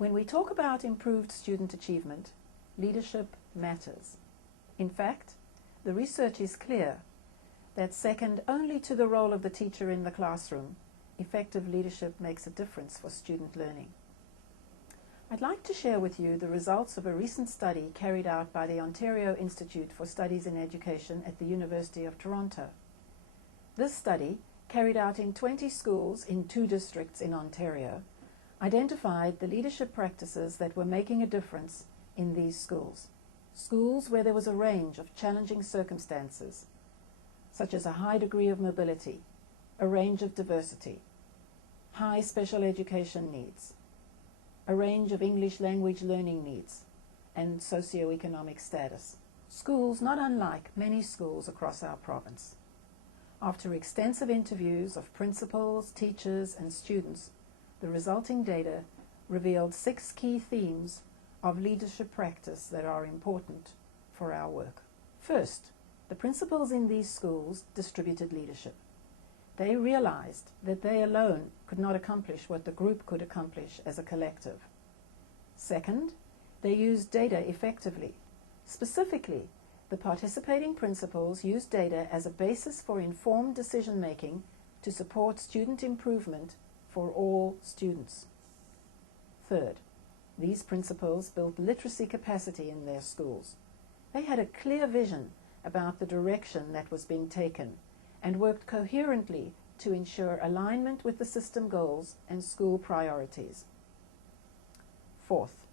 When we talk about improved student achievement, leadership matters. In fact, the research is clear that second only to the role of the teacher in the classroom, effective leadership makes a difference for student learning. I'd like to share with you the results of a recent study carried out by the Ontario Institute for Studies in Education at the University of Toronto. This study, carried out in 20 schools in 2 districts in Ontario, identified the leadership practices that were making a difference in these schools. Schools where there was a range of challenging circumstances, such as a high degree of mobility, a range of diversity, high special education needs, a range of English language learning needs, and socio-economic status. Schools not unlike many schools across our province. After extensive interviews of principals, teachers, and students, the resulting data revealed 6 key themes of leadership practice that are important for our work. First, the principals in these schools distributed leadership. They realized that they alone could not accomplish what the group could accomplish as a collective. Second, they used data effectively. Specifically, the participating principals used data as a basis for informed decision-making to support student improvement for all students. Third, these principals built literacy capacity in their schools. They had a clear vision about the direction that was being taken and worked coherently to ensure alignment with the system goals and school priorities. Fourth,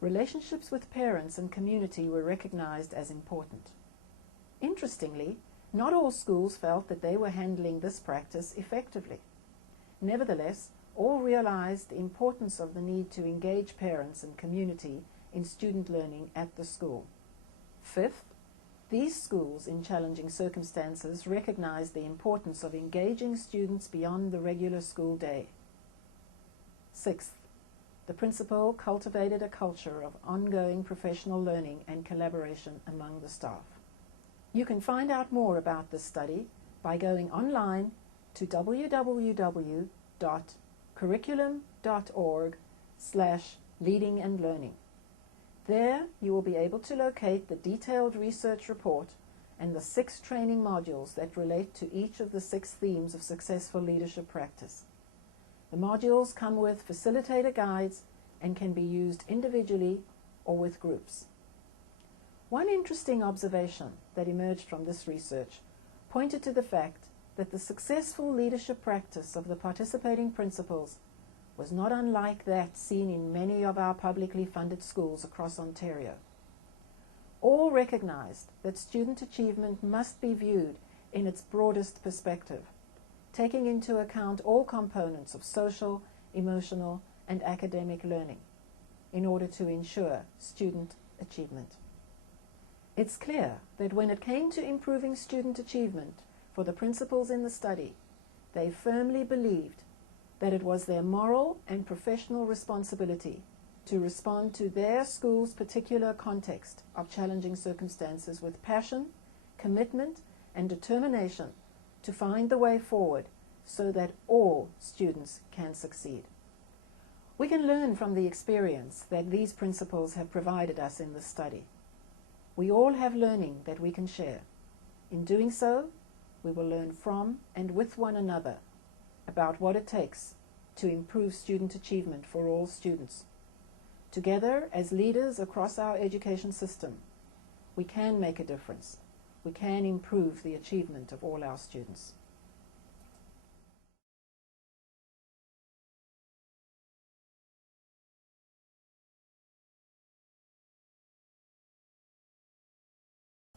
relationships with parents and community were recognized as important. Interestingly, not all schools felt that they were handling this practice effectively. Nevertheless, all realized the importance of the need to engage parents and community in student learning at the school. Fifth, these schools in challenging circumstances recognized the importance of engaging students beyond the regular school day. Sixth, the principal cultivated a culture of ongoing professional learning and collaboration among the staff. You can find out more about this study by going online to www.curriculum.org/leading and learning. There you will be able to locate the detailed research report and the 6 training modules that relate to each of the 6 themes of successful leadership practice. The modules come with facilitator guides and can be used individually or with groups. One interesting observation that emerged from this research pointed to the fact that the successful leadership practice of the participating principals was not unlike that seen in many of our publicly funded schools across Ontario. All recognized that student achievement must be viewed in its broadest perspective, taking into account all components of social, emotional, and academic learning in order to ensure student achievement. It's clear that when it came to improving student achievement for the principals in the study, they firmly believed that it was their moral and professional responsibility to respond to their school's particular context of challenging circumstances with passion, commitment, and determination to find the way forward so that all students can succeed. We can learn from the experience that these principles have provided us in this study. We all have learning that we can share. In doing so, we will learn from and with one another about what it takes to improve student achievement for all students. Together, as leaders across our education system, we can make a difference. We can improve the achievement of all our students.